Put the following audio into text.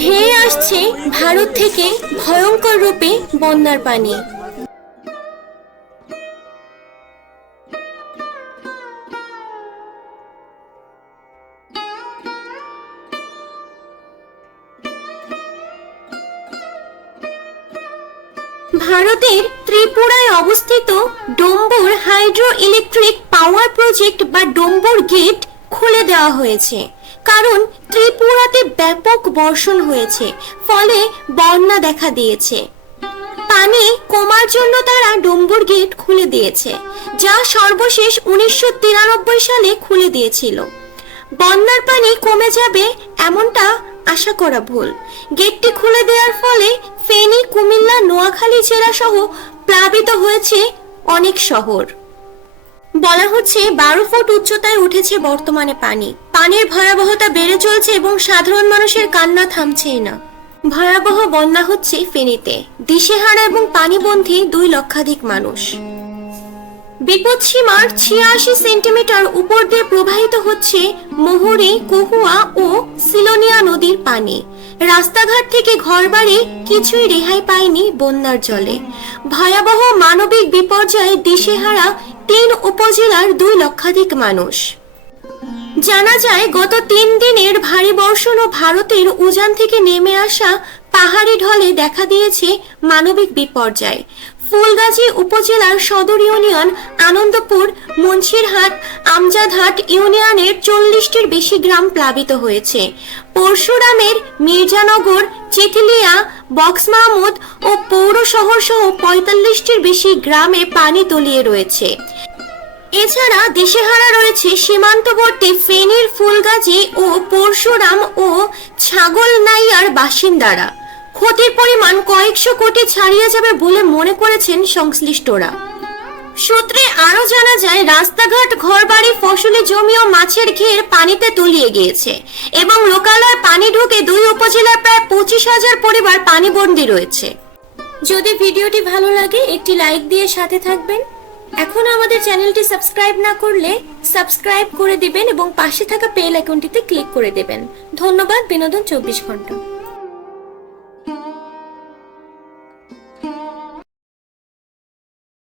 ধেয়ে আসছে ভারত থেকে ভয়ঙ্কর রূপে বন্যার পানি। ভারতের ত্রিপুরায় অবস্থিত Dumbur hydro electric power project বা ডম্বুর গেট খুলে দেওয়া হয়েছে, কারণ ত্রিপুরাতে ব্যাপক বর্ষণ হয়েছে, ফলে বন্যা দেখা দিয়েছে। পানি কমার জন্য তারা ডম্বুর গেট খুলে দিয়েছে, যা সর্বশেষ 1993 সালে খুলে দিয়েছিল। বন্যার পানি কমে যাবে এমনটা আশা করা ভুল। গেটটি খুলে দেওয়ার ফলে ফেনী, কুমিল্লা, নোয়াখালী জেলা সহ প্লাবিত হয়েছে অনেক শহর। বলা হচ্ছে 12 ফুট উচ্চতায় উঠেছে বর্তমানে পানি। পানির ভয়াবহতা বেড়ে চলছে এবং সাধারণ মানুষের কান্না থামছেই না। ভয়াবহ বন্যা হচ্ছে ফেনীতে, দিশেহারা এবং পানিবন্দী 2 লক্ষাধিক মানুষ। বিপদসীমার 86 সেন্টিমিটার উপর দিয়ে প্রবাহিত হচ্ছে মহুরী, কহুয়া ও সিলোনিয়া নদীর পানি। রাস্তাঘাট থেকে ঘরবাড়ি কিছুই রেহাই পায়নি বন্যার জলে। ভয়াবহ মানবিক বিপর্যয়ে দিশেহারা 3 উপজেলার 2 লক্ষাধিক মানুষ। জানা যায় গত 3 দিনের ভারী বর্ষণ ও ভারতের উজান থেকে নেমে আসা পাহাড়ি ঢলে দেখা দিয়েছে মানবিক বিপর্যয়। ফুলগাজী উপজেলার সদর ইউনিয়ন, আনন্দপুর, মুন্সিরহাট, আমজাদহাট ইউনিয়নের 40টির বেশি গ্রাম প্লাবিত হয়েছে। পরশুরামের মির্জানগর, চিথিলিয়া, বক্স মাহমুদ ও পৌর শহর সহ 45টির বেশি গ্রামে পানি তলিয়ে রয়েছে। এছাড়া দিশেহারা রয়েছে সীমান্তবর্তী ফেনীর ফুলগাজী ও পরশুরাম ও ছাগলনাইয়ার বাসিন্দারা। ক্ষতির পরিমাণ কয়েকশো কোটি ছাড়িয়ে যাবে বলে মনে করেছেন সংশ্লিষ্টরা। সূত্রে আরো জানা যায়, রাস্তাঘাট, ঘরবাড়ি, ফসলি জমি ও মাছের ঘের পানিতে তলিয়ে গিয়েছে এবং লোকালয়ে পানি ঢুকে 2 উপজেলার প্রায় 25,000 পরিবার পানিবন্দী রয়েছে। যদি ভিডিওটি ভালো লাগে একটি লাইক দিয়ে সাথে থাকবেন। এখন আমাদের চ্যানেলটি সাবস্ক্রাইব না করলে সাবস্ক্রাইব করে দিবেন এবং পাশে থাকা বেল আইকনটিতে ক্লিক করে দেবেন। ধন্যবাদ। বিনোদন 24 ঘন্টা।